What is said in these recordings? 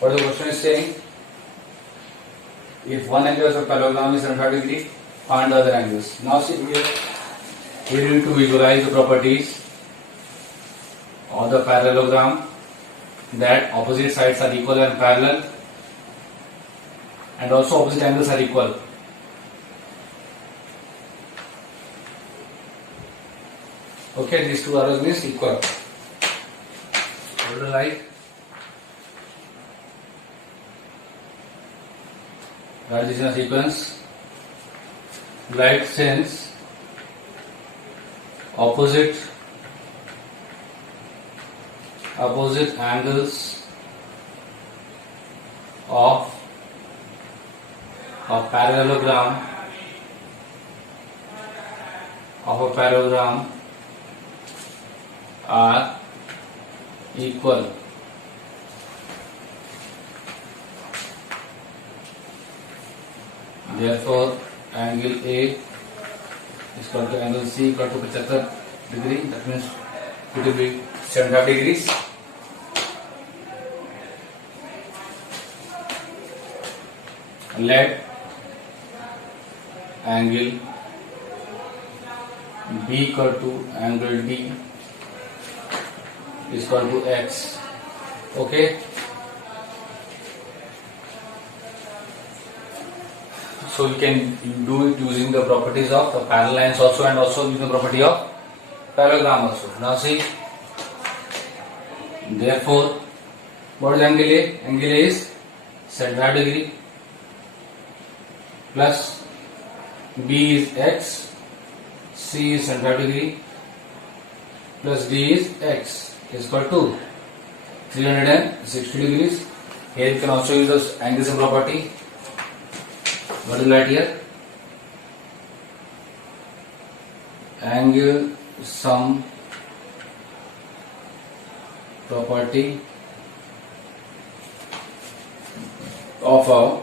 What the question is saying? If one angle of parallelogram is 75 degree, find the other angles. Now see here, we need to visualize the properties of the parallelogram, that opposite sides are equal and parallel, and also opposite angles are equal. Okay, these two arrows means equal. What do you like? Write this in a sequence. Write since opposite angles of a parallelogram are equal. Therefore, angle A is equal to angle C equal to 75 degree. That means it will be 75 degrees. Let angle B equal to angle D is equal to X. Okay. So you can do it using the properties of the parallel lines also, and also using the property of parallelogram also. Now see, therefore, what is angle A? Angle A is 75 degree, plus B is X, C is 75 degree, plus D is X is equal to 360 degrees. Here you can also use the angle sum property. What is that here? Angle sum property of a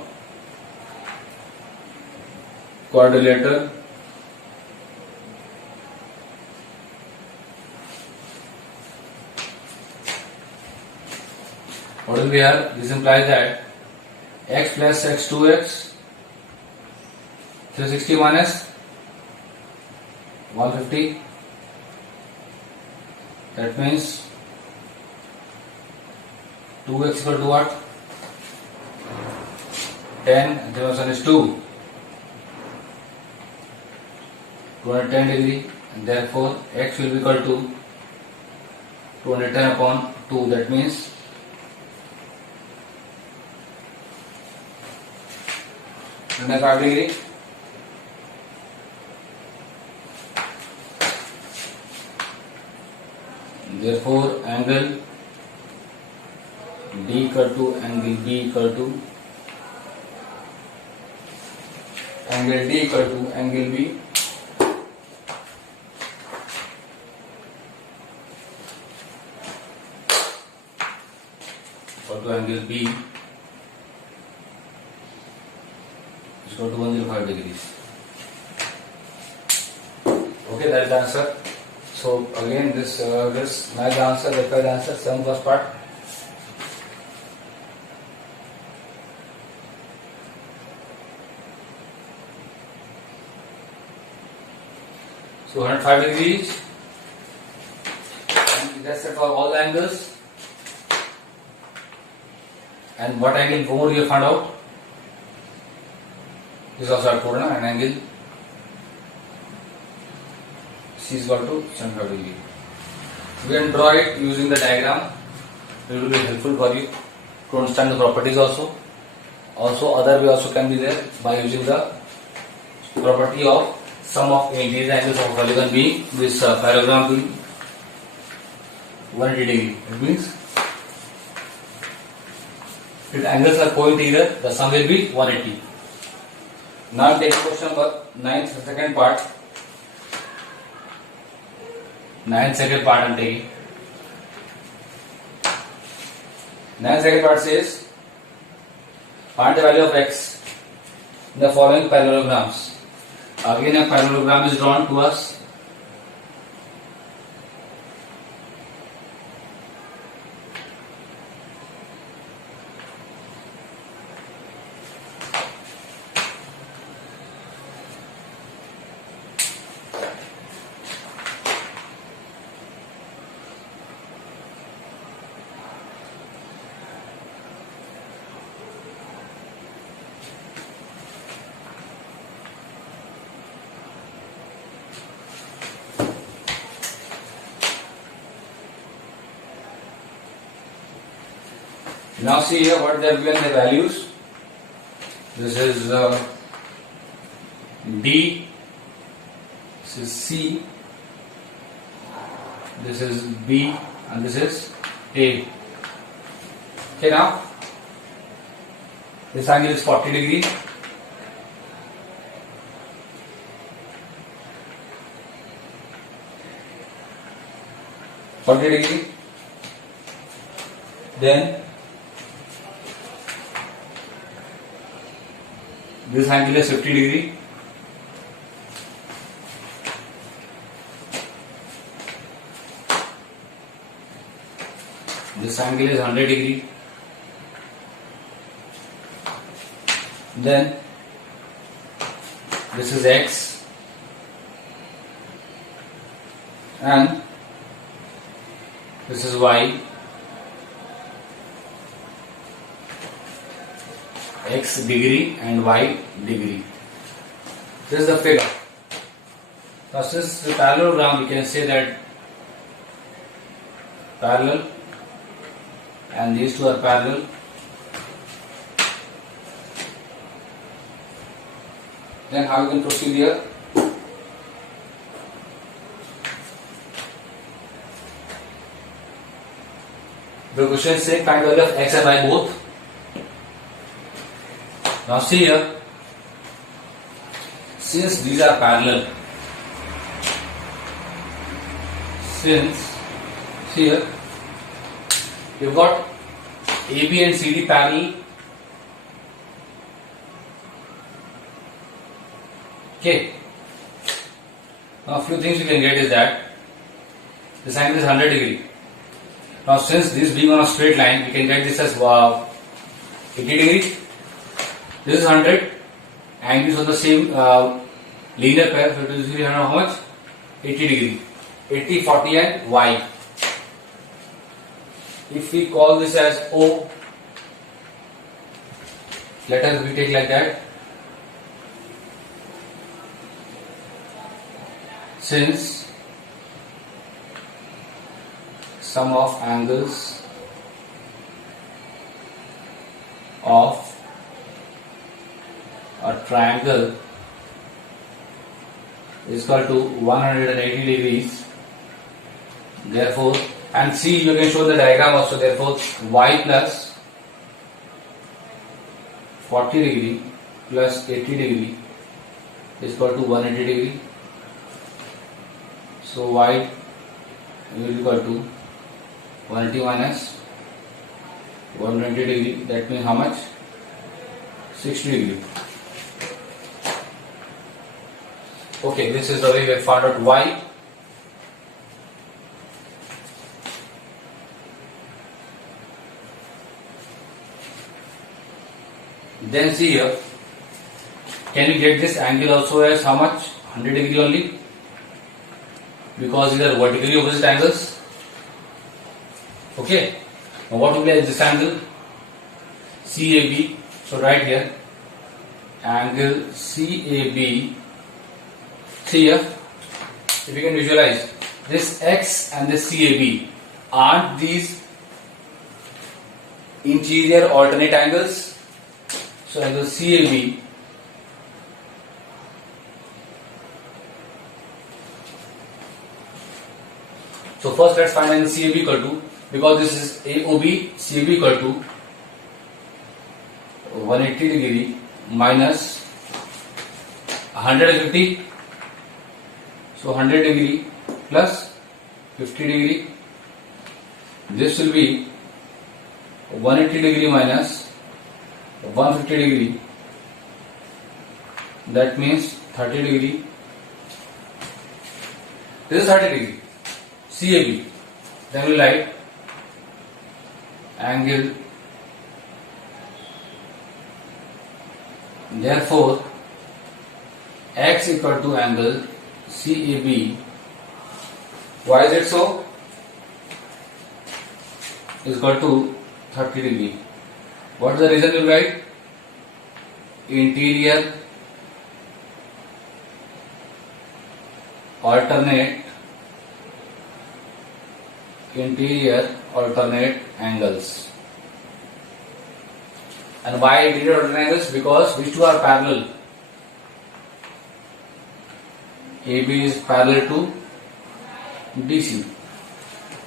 quadrilateral what will be here? This implies that x plus x 2x 360 minus 150, that means 2x equal to what? 10 and 3 is 2. 210 degree, and therefore x will be equal to 210 upon 2, that means 105 degree. Therefore, angle D equal to angle B equal to angle D equal to angle B equal to angle B is equal to 105 degrees. Okay, that is the answer. So again, this match answer, required answer, sum first part. So 105 degrees, and that's it for all the angles. And what angle more you found out? This also I told, an angle C is equal to 75 degree. We can draw it using the diagram. It will be helpful for you to understand the properties also. Also, other way also can be there by using the property of sum of these angles of polygon being this parallelogram being 180 degree. It means if angles are coincident, the sum will be 180. Now take question number 9th, second part. 9th second part I am taking. 9th second part says, find the value of x in the following parallelograms. Again a parallelogram is drawn to us. Now see here what they have given the values. This is D, this is C, this is B, and this is A. Okay, now this angle is 40 degree. Then this angle is 50 degree. This angle is 100 degree. Then this is X and this is Y. X degree and Y degree. This is the figure. Now since the parallelogram, we can say that parallel and these two are parallel. Then how you can proceed here? The question says find value of X and Y both. Now see here, since these are parallel, see here, you've got AB and CD parallel. Okay. Now a few things you can get is that this angle is 100 degree. Now since this being on a straight line, we can get this as 80 degree. This is 100, angles on the same linear pair, so it is usually how much? 80 degree. 80, 40 and Y. If we call this as O, let us retake like that. Since sum of angles of a triangle is equal to 180 degrees, therefore, and see, you can show the diagram also, therefore Y plus 40 degree plus 80 degree is equal to 180 degree. So Y will be equal to 180 minus 120 degree, that means how much? 60 degree. Okay, this is the way we have found out Y. Then see here, can you get this angle also as how much? 100 degree only, because these are vertically opposite angles. Okay, now what will be this angle? CAB. So write here angle CAB. See here, if you can visualize this X and this CAB, aren't these interior alternate angles? So angle CAB so first let's find angle CAB equal to, because this is AOB, CAB equal to 180 degree minus 150. So 100 degree plus 50 degree. This will be 180 degree minus 150 degree. That means 30 degree. This is 30 degree. CAB. Then we write angle. Therefore, X equal to angle CAB. Why is it so? Is equal to 30 degree. What is the reason you write? Interior alternate angles. And why degree of triangles? Because these two are parallel. AB is parallel to DC.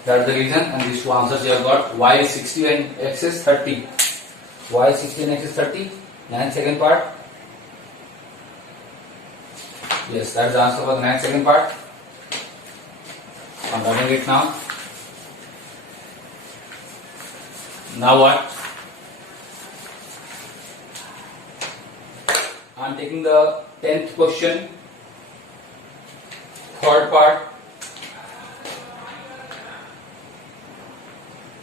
That's the reason, and these two answers you have got. Y is 60 and X is 30. Y is 60 and X is 30. And second part. Yes, that's the answer for the 9th second part. I'm writing it now. Now what? I'm taking the 10th question, third part.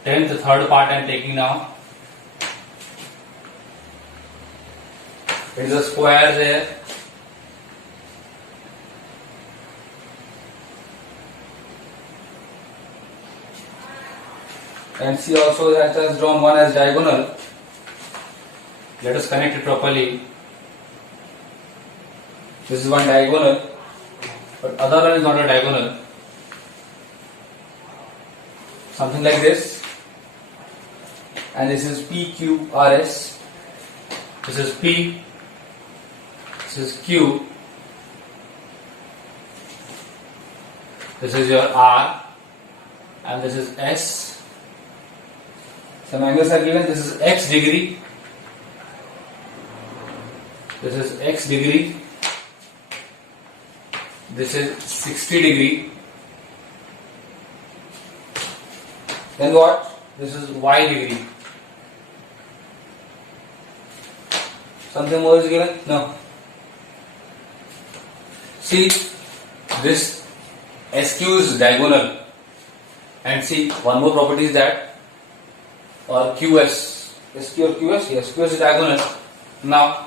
10th third part I'm taking now. It is a square there. And see also that has drawn one as diagonal. Let us connect it properly. This is one diagonal, but other one is not a diagonal. Something like this. And this is PQRS. This is P. This is Q. This is your R. And this is S. Some angles are given. This is X degree. This is X degree. This is 60 degree. Then what? This is Y degree. Something more is given? No. See, this SQ is diagonal. And see, one more property is that, or QS. SQ or QS? Yes, QS is diagonal. Now,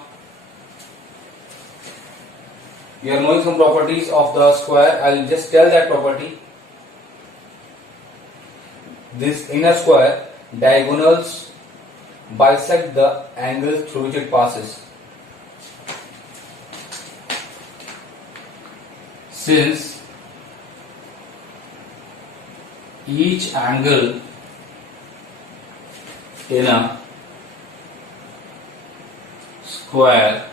we are knowing some properties of the square. I will just tell that property. This inner square, diagonals bisect the angle through which it passes. Since each angle in a square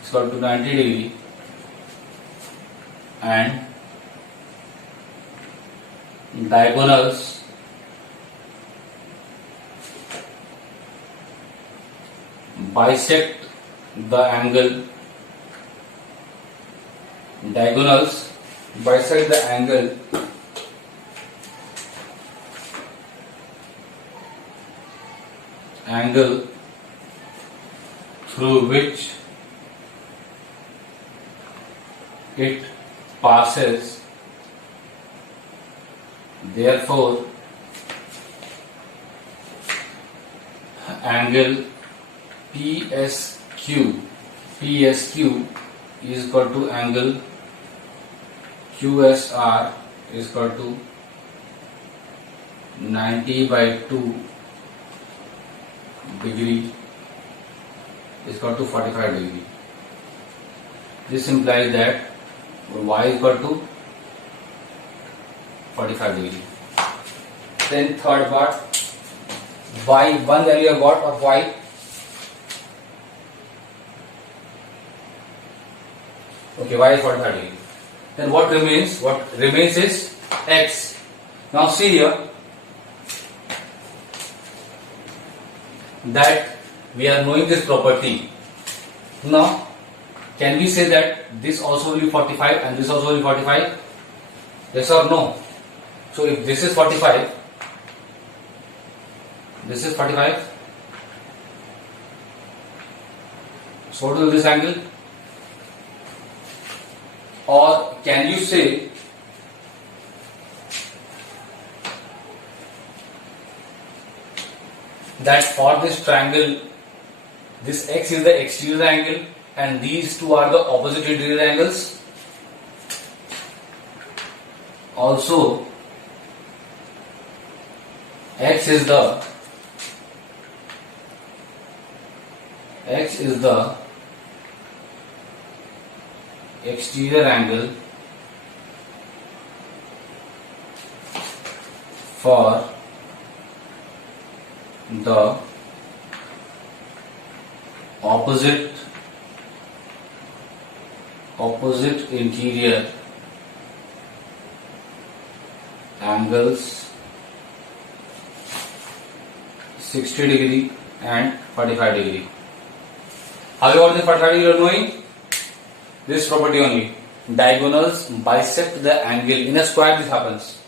is equal to 90 degree and diagonals bisect the angle. Diagonals bisect the angle through which it passes. Therefore, angle PSQ is equal to angle QSR is equal to 90/2 degree is equal to 45 degree. This implies that Y is equal to 45 degree. Then third part, Y, one value I got of Y. Okay, Y is 45 degree. Then what remains? What remains is X. Now see here that we are knowing this property. Now, can we say that this also will be 45 and this also will be 45? Yes or no? So if this is 45, this is 45. So what is this angle? Or can you say that for this triangle, this X is the exterior angle and these two are the opposite interior angles? Also, X is the exterior angle for the opposite interior angles 60 degree and 45 degree. How about the 45 degree you are knowing? This property only. Diagonals bisect the angle. In a square this happens.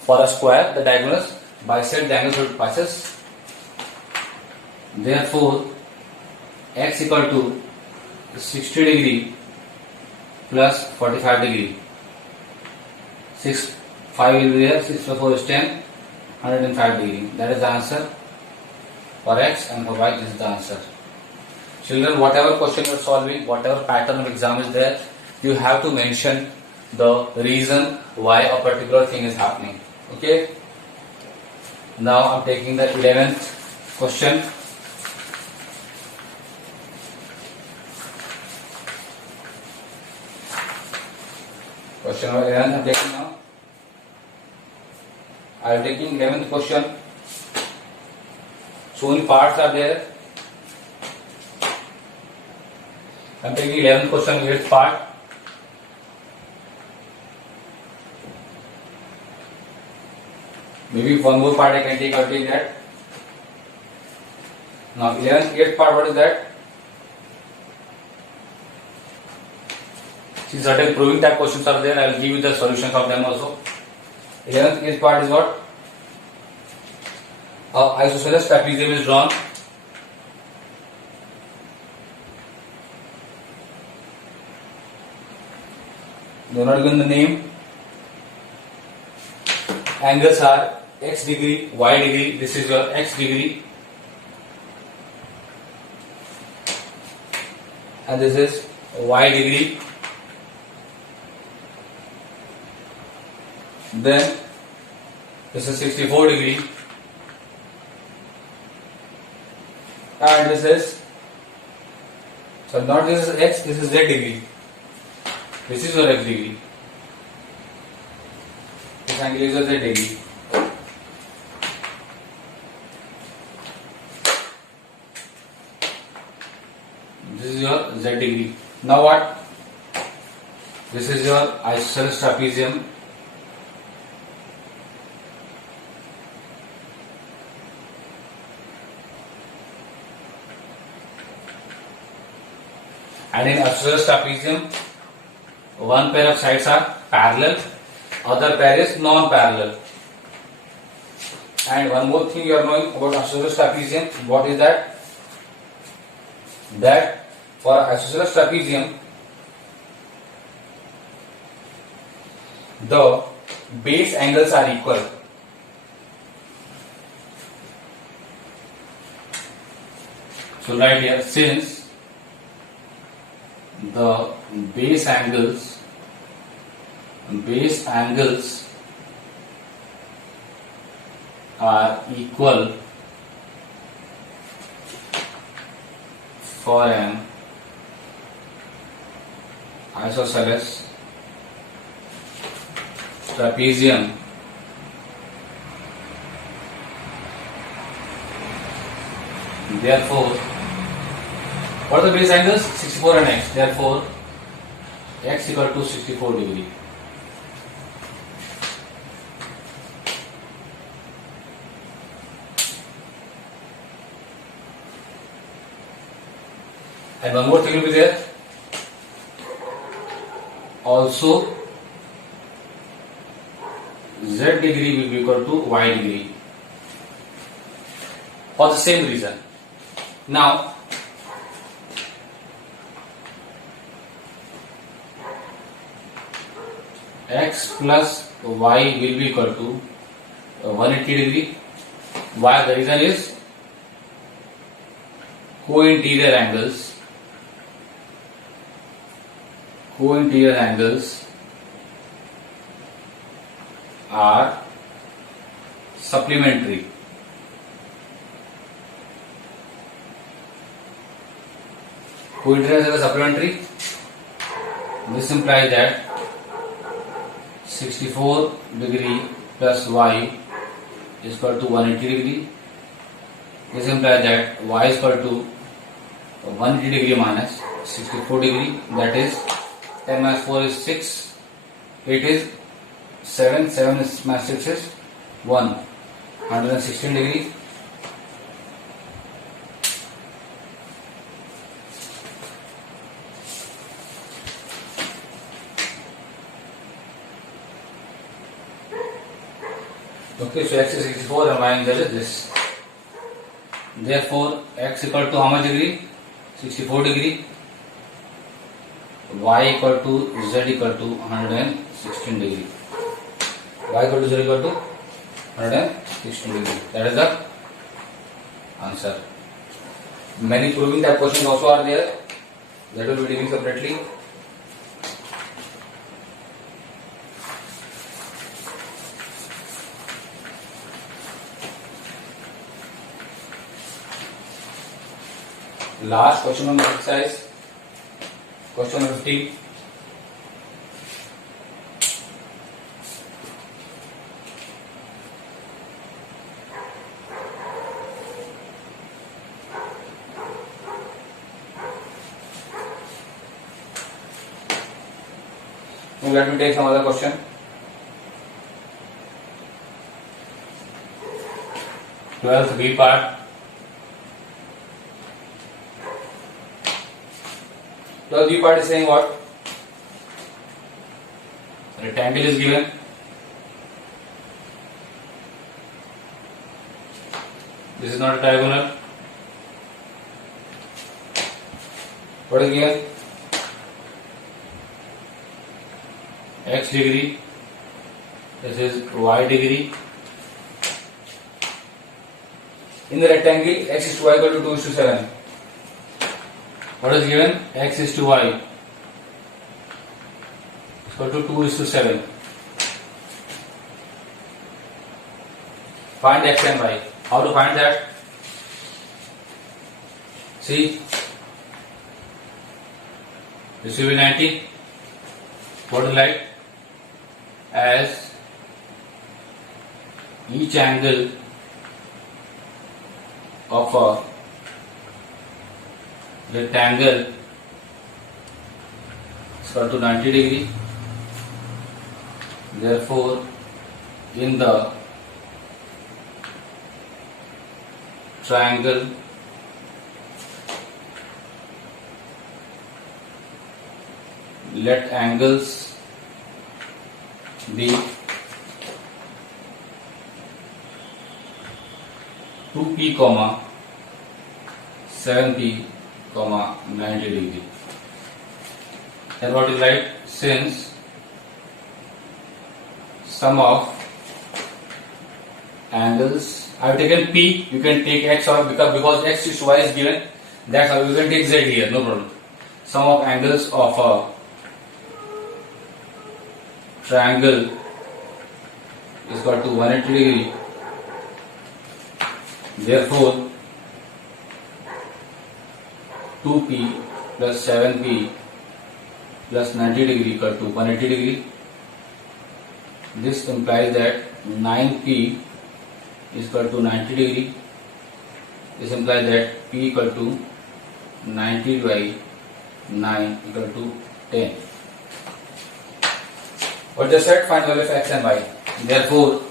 For a square, the diagonals bisect the angle it passes. Therefore, x equal to 60 degree plus 45 degree. 5 will be there. 6 plus 4 is 10. 105 degree. That is the answer for x, and for y this is the answer. Children, whatever question you are solving, whatever pattern of exam is there, you have to mention the reason why a particular thing is happening. Okay. Now I am taking the 11th question. Question number 11 I am taking now. I am taking 11th question. So many parts are there. I am taking 11th question, 8th part. Maybe one more part I can take, I'll take that. Now 11th, 8th part, what is that? See, certain proving type questions are there, I will give you the solutions of them also. 11th, 8th part is what? Isosceles trapezium is drawn. They are not given the name. Angles are x degree, y degree. This is your x degree, and this is y degree. Then this is 64 degree, and this is, so not this is x, this is z degree. This is your x degree. This angle is your z degree. This is your z degree. Now what? This is your isosceles trapezium. And in isosceles trapezium, one pair of sides are parallel, other pair is non-parallel. And one more thing you are knowing about isosceles trapezium. What is that? That for isosceles trapezium, the base angles are equal. So right here, since the base angles are equal for an isosceles trapezium, therefore what are the base angles? 64 and x. Therefore, x equal to 64 degree. And one more thing will be there. Also, z degree will be equal to y degree. For the same reason. Now, x plus y will be equal to 180 degree. Why? The reason is co-interior angles are supplementary. Co-interior angles are supplementary. This implies that 64 degree plus y is equal to 180 degree. This implies that y is equal to 180 degree minus 64 degree, that is 10 minus 4 is 6, 8 is 7, 7 is minus 6 is 1, 116 degree. Okay, so x is 64 and y is this. Therefore, x equal to how much degree? 64 degree. Y equal to z equal to 116 degree. Y equal to z equal to 116 degree. That is the answer. Many proving type questions also are there. That will be dealing separately. Last question number exercise, question number 15. Now let me take some other question. Twelfth B part. 12th B part is saying what? A rectangle is given. This is not a trigonal. What is given? X degree. This is y degree. In the rectangle, x is to y equal to 2 is to 7. What is given? X is to y equal to 2 is to 7. Find x and y. How to find that? See, this will be 90. What is like? As each angle of a rectangle is equal to 90 degree. Therefore, in the triangle let angles be 2p, 7p, 90 degree. Then what is right? Since sum of angles, I have taken p, you can take x or because x is y is given, that's how you can take z here, no problem. Sum of angles of a triangle is equal to 180 degree. Therefore, 2p plus 7p plus 90 degree equal to 180 degree. This implies that 9p is equal to 90 degree. This implies that p equal to 90 by 9 equal to 10. What just said? Find value of x and y. Therefore,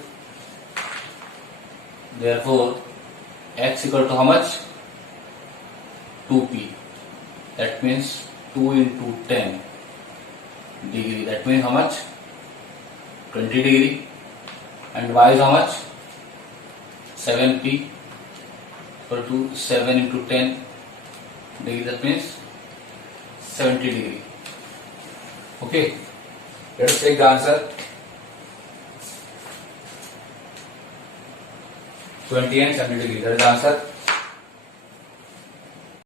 x equal to how much? 2p. That means 2 into 10 degree. That means how much? 20 degree. And y is how much? 7p equal to 7 into 10 degree. That means 70 degree. Okay. Let us take the answer. 20 and 70 degree. That is the answer.